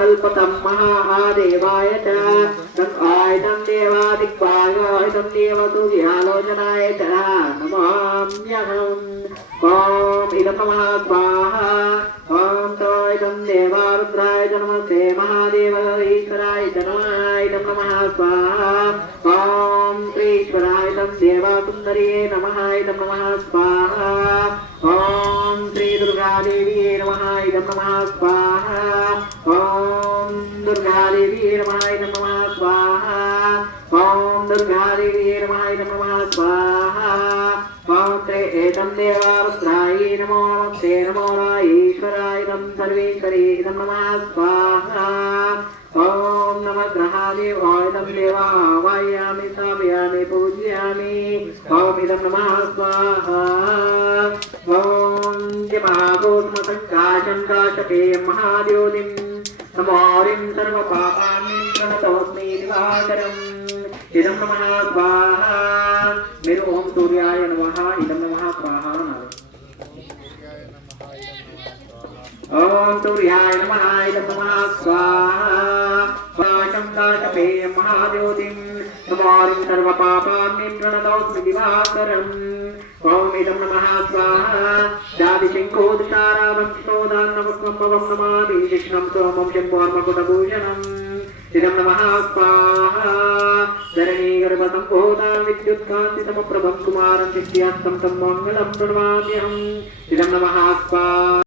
कल्पतं महादेवाय च तन्आयतं देवादिक्वायोहितं देवसूर्यालोचनाय च नमाम्यहम् ॐ इदं नमः स्वाहा ॐ तोयं देवारुद्राय च नमस्ते महादेवईश्वराय च नमः इदं नमः स्वाहा ॐ श्रीश्वराय तं देवासुन्दर्ये नमः इदं नमः स्वाहा ॐ श्रीदुर्गादेव्यै नमः इदं नमः स्वाहा ॐ दुर्गादेव्यै नमः इदं नमः स्वाहा ॐ दुर्गादेव्यै नमः इदं नमः स्वाहा ॐ त्रेतं देवारुद्रायै नमो नमस्ते नमो ईश्वराय तं सर्वेश्वरी इदं नमः स्वाहा ॐ नमः ग्रहादेवाय तं देवावायामि स्थापयामि पूजयामि ॐ इदं नमः स्वाहा ॐ महागोत्मसङ्काशङ्काशपे महाद्योतिं समौरिं सर्वपापानि प्रणतोऽस्मि दिवाकरम् इदं नमः स्वाहा मेरु ओम सूर्याय नमः इदं नमः स्वाहा ओम सूर्याय नमः इदं नमः स्वाहा शङ्काशपे महाद्योतिं समौरिं सर्वपापानि प्रणतोऽस्मि दिवाकरम् ओम इदं नमः स्वाहा दादिशङ्कोदशारावंशोदान्नमस्मभवं नमामि कृष्णं सोमं शम्भोर्मकुटभूषणम् इदं नमः स्वाहा धरणीगर्भसम्भूता विद्युत्कान्तिसमप्रभं कुमारं सिद्ध्यास्तं तं मङ्गलं प्रणमाम्यहम् इदं नमः स्वाहा।